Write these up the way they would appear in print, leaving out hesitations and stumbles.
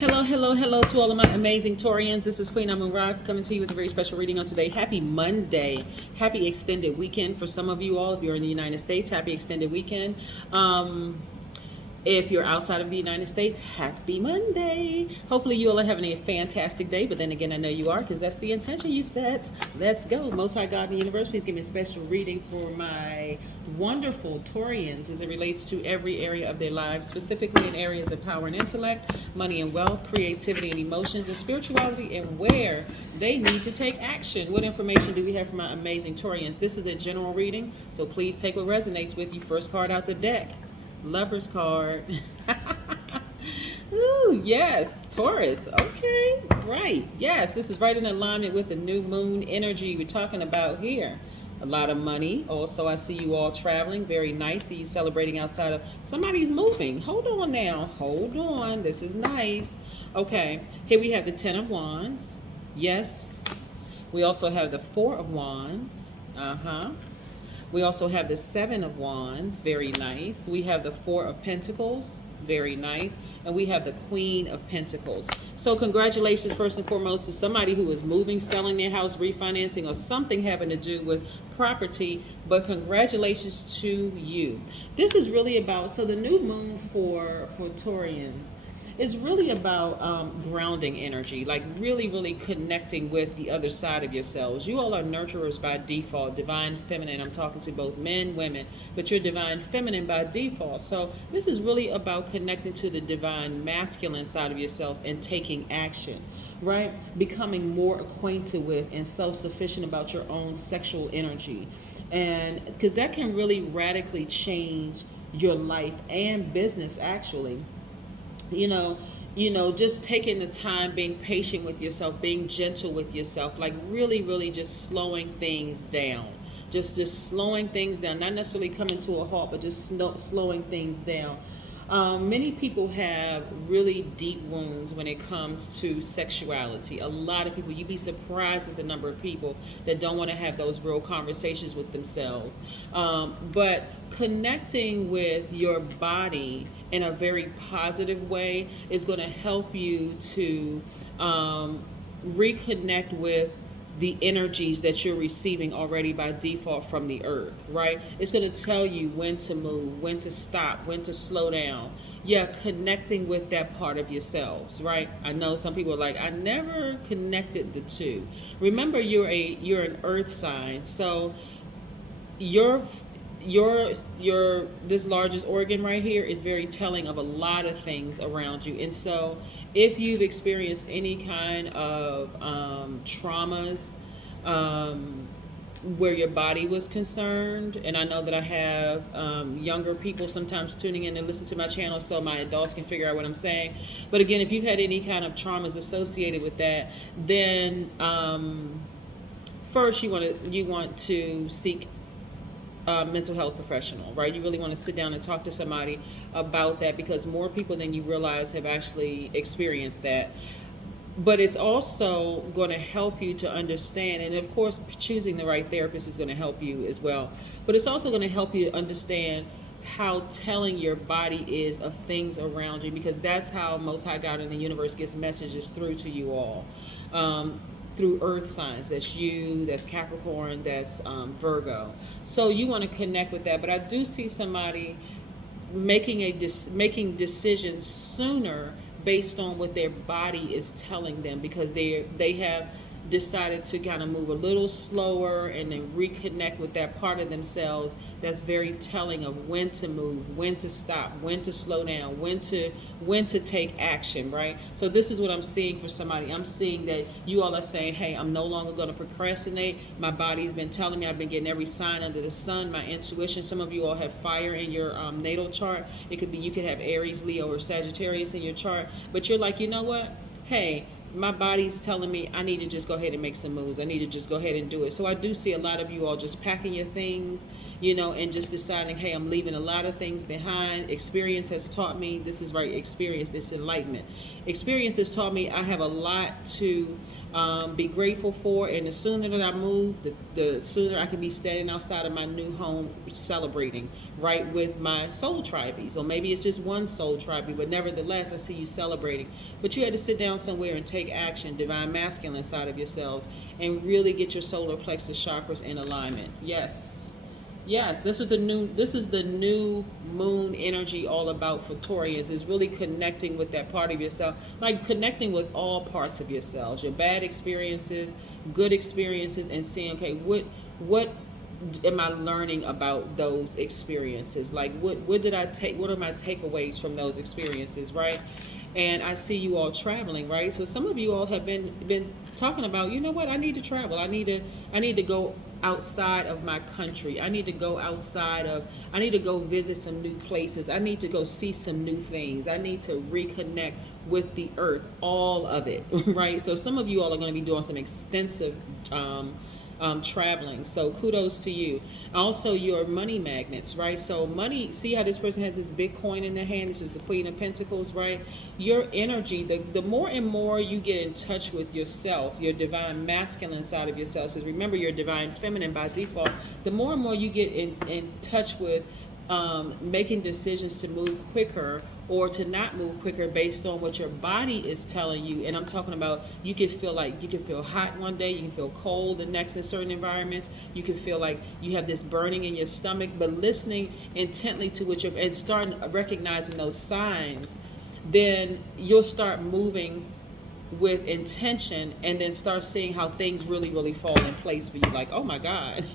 Hello, hello, hello to all of my amazing Taurians. This is Queen Amun Ra coming to you with a very special reading on today. Happy Monday. Happy extended weekend for some of you all. If you're in the United States, happy extended weekend. If you're outside of the United States, happy Monday. Hopefully you all are having a fantastic day, but then again, I know you are because that's the intention you set. Let's go. Most High God in the universe, please give me a special reading for my wonderful Taurians as it relates to every area of their lives, specifically in areas of power and intellect, money and wealth, creativity and emotions, and spirituality, and where they need to take action. What information do we have for my amazing Taurians? This is a general reading, so please take what resonates with you. First card out the deck. Lover's card. Ooh, yes, Taurus. Okay, right. Yes, this is right in alignment with the new moon energy we're talking about here. A lot of money. Also, I see you all traveling. Very nice. See you celebrating outside of somebody's moving. Hold on now. Hold on. This is nice. Okay, here we have the 10 of Wands. Yes. We also have the 4 of Wands. We also have the 7 of Wands, very nice. We have the 4 of Pentacles, very nice. And we have the Queen of Pentacles. So congratulations, first and foremost, to somebody who is moving, selling their house, refinancing, or something having to do with property. But congratulations to you. This is really about, so the new moon for Taurians is really about grounding energy, like really connecting with the other side of yourselves. You all are nurturers by default, divine feminine. I'm talking to both men, women, but you're divine feminine by default. So this is really about connecting to the divine masculine side of yourselves and taking action, right? Becoming more acquainted with and self-sufficient about your own sexual energy. And because that can really radically change your life and business, actually. You know, just taking the time, being patient with yourself, being gentle with yourself, like really just slowing things down. Just slowing things down, not necessarily coming to a halt, but just slowing things down. Many people have really deep wounds when it comes to sexuality. A lot of people, you'd be surprised at the number of people that don't want to have those real conversations with themselves. But connecting with your body in a very positive way is going to help you to reconnect with the energies that you're receiving already by default from the earth, right? It's going to tell you when to move, when to stop, when to slow down. Yeah, connecting with that part of yourselves, right? I know some people are like, I never connected the two. Remember, you're an earth sign, so your this largest organ right here is very telling of a lot of things around you. And so if you've experienced any kind of traumas where your body was concerned, and I know that I have younger people sometimes tuning in and listen to my channel so my adults can figure out what I'm saying. But again, if you've had any kind of traumas associated with that, then first you want to seek mental health professional, right? You really want to sit down and talk to somebody about that, because more people than you realize have actually experienced that. But it's also going to help you to understand, and of course choosing the right therapist is going to help you as well, but it's also going to help you to understand how telling your body is of things around you, because that's how Most High God in the universe gets messages through to you all. Through earth signs. That's you, that's Capricorn, that's Virgo. So you want to connect with that. But I do see somebody making decisions sooner based on what their body is telling them, because they have decided to kind of move a little slower and then reconnect with that part of themselves that's very telling of when to move, when to stop, when to slow down, when to take action, right? So this is what I'm seeing for somebody. I'm seeing that you all are saying, hey, I'm no longer going to procrastinate. My body's been telling me, I've been getting every sign under the sun, my intuition. Some of you all have fire in your natal chart. It could be, you could have Aries, Leo, or Sagittarius in your chart, but you're like, you know what? Hey, my body's telling me I need to just go ahead and make some moves. I need to just go ahead and do it. So I do see a lot of you all just packing your things, and just deciding, hey, I'm leaving a lot of things behind. Experience has taught me, this is right, experience, this enlightenment. Experience has taught me I have a lot to be grateful for. And the sooner that I move, the sooner I can be standing outside of my new home celebrating, right, with my soul tribes. Or maybe it's just one soul tribe, but nevertheless, I see you celebrating. But you had to sit down somewhere and take action, divine masculine side of yourselves, and really get your solar plexus chakras in alignment. Yes. Yes, this is the new moon energy all about for Taurians, is really connecting with that part of yourself, like connecting with all parts of yourselves, your bad experiences, good experiences, and seeing, okay, what am I learning about those experiences? Like what did I take, what are my takeaways from those experiences, right? And I see you all traveling, right? So some of you all have been talking about, you know what, I need to travel. I need to go outside of my country. I need to go I need to go visit some new places. I need to go see some new things. I need to reconnect with the earth, all of it, right? So some of you all are going to be doing some extensive traveling. So kudos to you. Also, your money magnets, right? So money, see how this person has this big coin in their hand? This is the Queen of Pentacles, right? Your energy, the more and more you get in touch with yourself, your divine masculine side of yourself, because remember you're divine feminine by default, the more and more you get in touch with making decisions to move quicker or to not move quicker based on what your body is telling you. And I'm talking about, you can feel hot one day, you can feel cold the next in certain environments, you can feel like you have this burning in your stomach, but listening intently to what and start recognizing those signs, then you'll start moving with intention, and then start seeing how things really fall in place for you. Like, oh my God,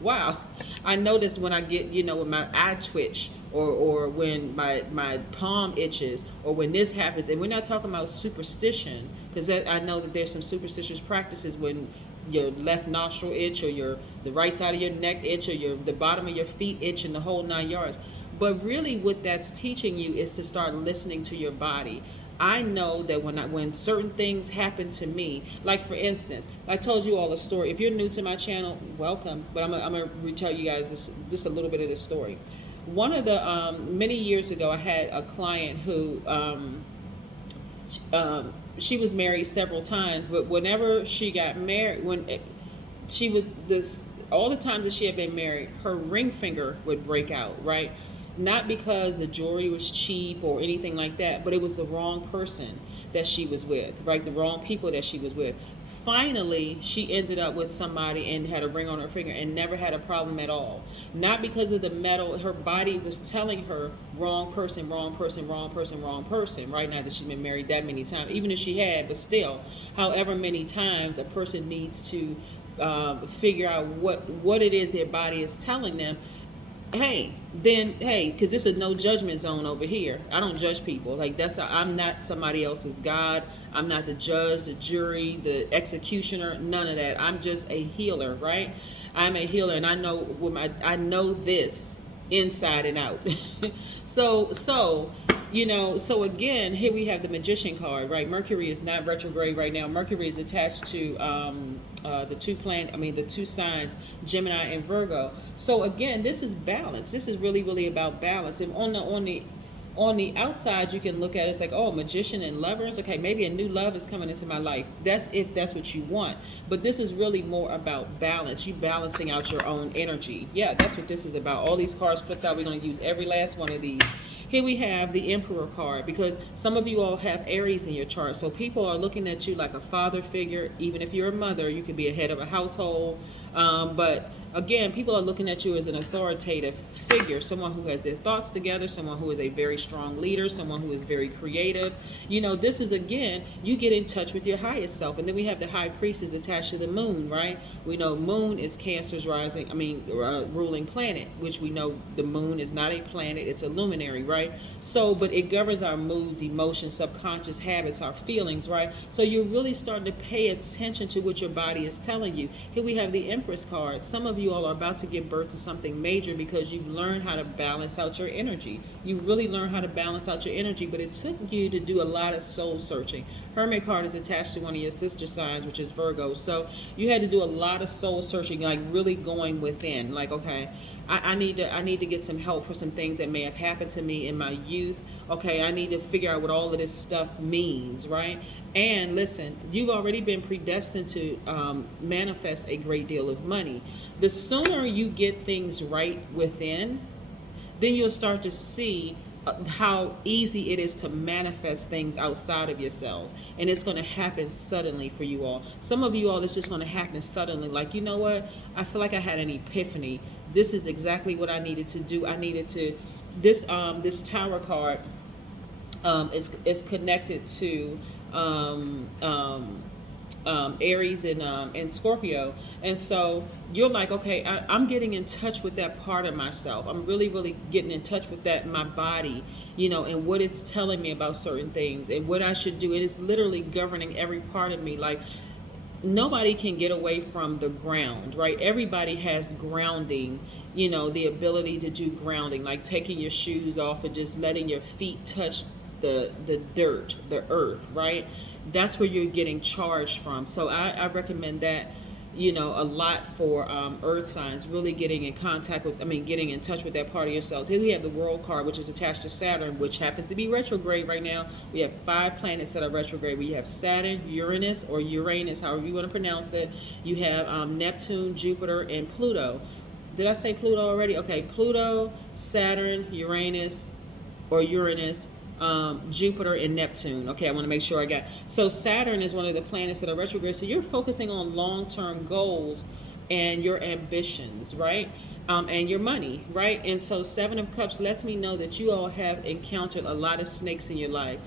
wow. I notice when I get, when my eye twitch, or when my palm itches, or when this happens. And we're not talking about superstition, because I know that there's some superstitious practices when your left nostril itch, or the right side of your neck itch, or the bottom of your feet itch, and the whole 9 yards. But really what that's teaching you is to start listening to your body. I know that when certain things happen to me, like for instance, I told you all a story. If you're new to my channel, welcome. But I'm gonna retell you guys just a little bit of this story. One of the many years ago, I had a client who she was married several times, but whenever she got married, all the times that she had been married, her ring finger would break out, right? Not because the jewelry was cheap or anything like that, but it was the wrong person that she was with, right? The wrong people that she was with. Finally, she ended up with somebody and had a ring on her finger and never had a problem at all. Not because of the metal. Her body was telling her wrong person, wrong person, wrong person, wrong person, right? Now that she's been married that many times, even if she had, but still, however many times a person needs to figure out what it is their body is telling them. Hey, because this is no judgment zone over here. I don't judge people. Like I'm not somebody else's God. I'm not the judge, the jury, the executioner, none of that. I'm just a healer, right? I'm a healer, and I know this inside and out. So again, here we have the Magician card, right? Mercury is not retrograde right now. Mercury is attached to the two signs, Gemini and Virgo. So again, this is balance. This is really about balance. And on the outside, you can look at it, it's like, oh, Magician and Lovers. Okay, maybe a new love is coming into my life. That's if that's what you want. But this is really more about balance. You balancing out your own energy. Yeah, that's what this is about. All these cards flipped out. We're going to use every last one of these. Here we have the Emperor card, because some of you all have Aries in your chart. So people are looking at you like a father figure. Even if you're a mother, you could be a head of a household. But again, people are looking at you as an authoritative figure, someone who has their thoughts together, someone who is a very strong leader, someone who is very creative. This is, again, you get in touch with your highest self. And then we have the High Priestess attached to the moon, right? We know moon is Cancer's ruling planet, which we know the moon is not a planet, it's a luminary, right? So, but it governs our moods, emotions, subconscious habits, our feelings, right? So you're really starting to pay attention to what your body is telling you. Here we have the Empress card. Some of you all are about to give birth to something major because you've learned how to balance out your energy. You really learned how to balance out your energy, but it took you to do a lot of soul searching. Hermit card is attached to one of your sister signs, which is Virgo. So you had to do a lot of soul searching, like really going within. Like, okay, I need to get some help for some things that may have happened to me in my youth. okay, I need to figure out what all of this stuff means, right? And listen, you've already been predestined to manifest a great deal of money. The sooner you get things right within, then you'll start to see how easy it is to manifest things outside of yourselves. And it's going to happen suddenly for you all. Some of you all, it's just going to happen suddenly. Like, you know what? I feel like I had an epiphany. This is exactly what I needed to do. I needed to, this Tower card is connected to Aries and Scorpio. And so you're like, okay, I'm getting in touch with that part of myself. I'm really, really getting in touch with that, my body, you know, and what it's telling me about certain things and what I should do. It is literally governing every part of me. Like, nobody can get away from the ground, right? Everybody has grounding, you know, the ability to do grounding, like taking your shoes off and just letting your feet touch the dirt, the earth, right? That's where you're getting charged from. So I recommend that, you know, a lot for earth signs, really getting in contact with, getting in touch with that part of yourselves. Here we have the World card, which is attached to Saturn, which happens to be retrograde right now. We have 5 planets that are retrograde. We have Saturn, Uranus, or Uranus, however you want to pronounce it. You have Neptune, Jupiter, and Pluto. Did I say Pluto already? Okay, Pluto, Saturn, Uranus, or Uranus, Jupiter, and Neptune. Okay, I want to make sure I got. So Saturn is one of the planets that are retrograde. So you're focusing on long-term goals and your ambitions, right? And your money, right? And so 7 of Cups lets me know that you all have encountered a lot of snakes in your life.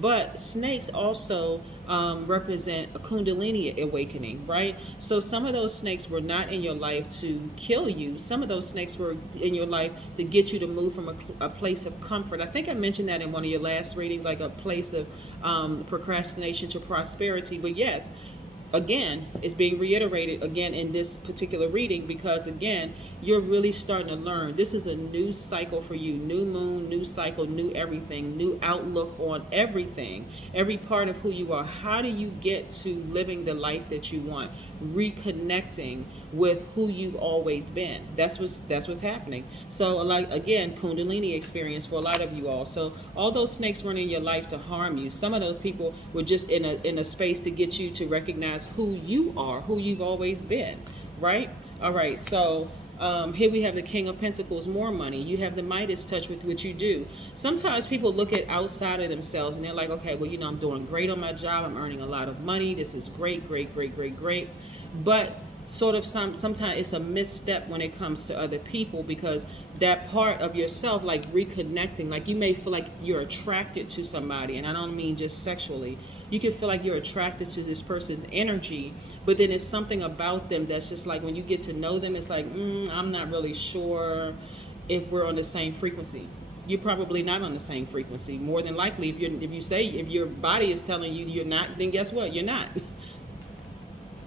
But snakes also represent a Kundalini awakening, right? So some of those snakes were not in your life to kill you. Some of those snakes were in your life to get you to move from a place of comfort. I think I mentioned that in one of your last readings, like a place of procrastination to prosperity. But yes, again, it's being reiterated again in this particular reading because, again, you're really starting to learn. This is a new cycle for you. New moon, new cycle, new everything, new outlook on everything, every part of who you are. How do you get to living the life that you want? Reconnecting with who you've always been. That's what's happening. So, like, again, Kundalini experience for a lot of you all. So all those snakes weren't in your life to harm you. Some of those people were just in a space to get you to recognize who you are, who you've always been, right? All right, so here we have the King of Pentacles, more money. You have the Midas touch with what you do. Sometimes people look at outside of themselves and they're like, okay, well, you know, I'm doing great on my job. I'm earning a lot of money. This is great, great, great, great, great. But sort of sometimes it's a misstep when it comes to other people, because that part of yourself, like reconnecting, like you may feel like you're attracted to somebody, and I don't mean just sexually. You can feel like you're attracted to this person's energy, but then it's something about them that's just like, when you get to know them, it's like, I'm not really sure if we're on the same frequency. You're probably not on the same frequency. More than likely, if your body is telling you you're not, then guess what? You're not.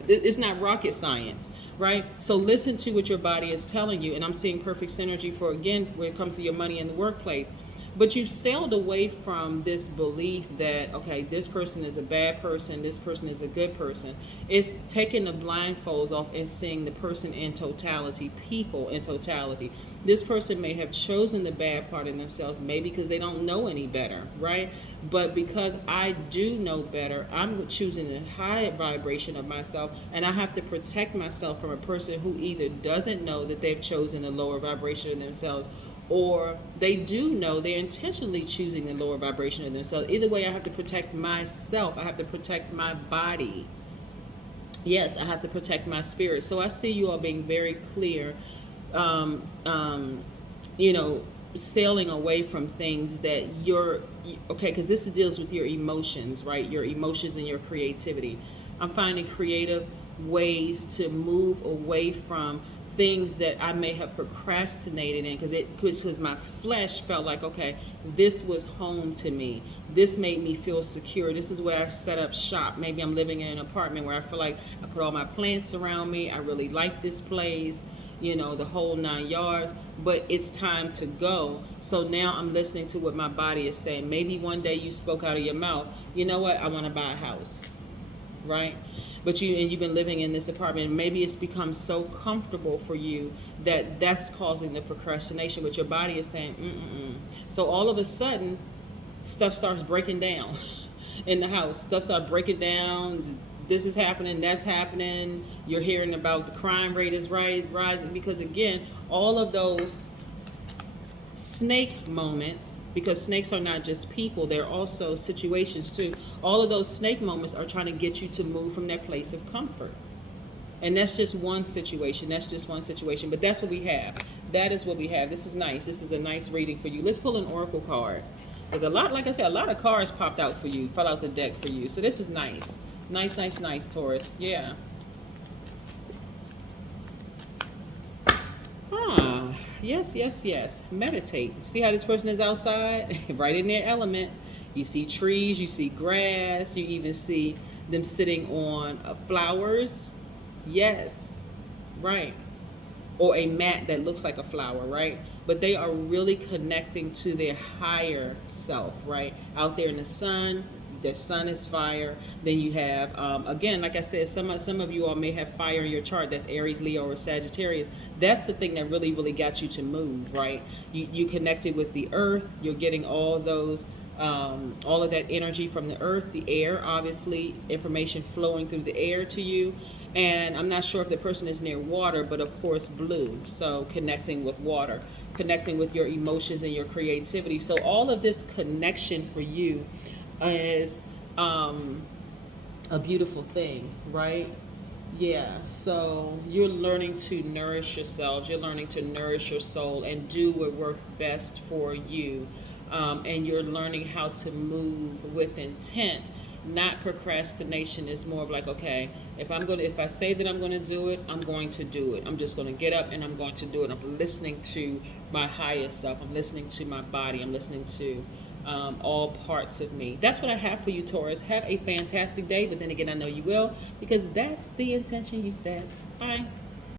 It's not rocket science, right? So listen to what your body is telling you. And I'm seeing perfect synergy for, again, when it comes to your money in the workplace. But you've sailed away from this belief that, okay, this person is a bad person, this person is a good person. It's taking the blindfolds off and seeing the person in totality, people in totality. This person may have chosen the bad part in themselves, maybe because they don't know any better, right? But because I do know better, I'm choosing the high vibration of myself, and I have to protect myself from a person who either doesn't know that they've chosen a lower vibration of themselves, or they do know they're intentionally choosing the lower vibration of themselves. Either way, I have to protect myself. I have to protect my body. Yes, I have to protect my spirit. So I see you all being very clear, sailing away from things that okay, because this deals with your emotions, right? Your emotions and your creativity. I'm finding creative ways to move away from things that I may have procrastinated in because my flesh felt like, okay, this was home to me. This made me feel secure. This is where I set up shop. Maybe I'm living in an apartment where I feel like I put all my plants around me. I really like this place, the whole 9 yards, but it's time to go. So now I'm listening to what my body is saying. Maybe one day you spoke out of your mouth, you know what, I want to buy a house, right? But you've been living in this apartment. Maybe it's become so comfortable for you that's causing the procrastination, but your body is saying, So all of a sudden, stuff starts breaking down in the house. Stuff starts breaking down. This is happening, that's happening. You're hearing about the crime rate is rising, because again, all of those snake moments, because snakes are not just people, they're also situations too. All of those snake moments are trying to get you to move from that place of comfort. And that's just one situation. That's just one situation. But that's what we have. That is what we have. This is nice. This is a nice reading for you. Let's pull an oracle card. There's a lot, like I said, a lot of cards popped out for you, fell out the deck for you. So this is nice. Nice, nice, nice, Taurus. Yeah. Yes, yes, yes. Meditate. See how this person is outside? Right in their element. You see trees, you see grass, you even see them sitting on flowers. Yes, right. Or a mat that looks like a flower, right? But they are really connecting to their higher self, right? Out there in the sun. The sun is fire. Then you have, again, like I said, some of you all may have fire in your chart. That's Aries, Leo, or Sagittarius. That's the thing that really, really got you to move, right? You connected with the earth. You're getting all those, all of that energy from the earth, the air, obviously, information flowing through the air to you. And I'm not sure if the person is near water, but of course blue. So connecting with water, connecting with your emotions and your creativity. So all of this connection for you is a beautiful thing, right? Yeah, so you're learning to nourish yourself. You're learning to nourish your soul and do what works best for you. And you're learning how to move with intent. Not procrastination. Is more of like, okay, if I say that I'm gonna do it, I'm going to do it. I'm just gonna get up and I'm going to do it. I'm listening to my highest self. I'm listening to my body. I'm listening to all parts of me. That's what I have for you, Taurus. Have a fantastic day, but then again, I know you will, because that's the intention you set. Bye.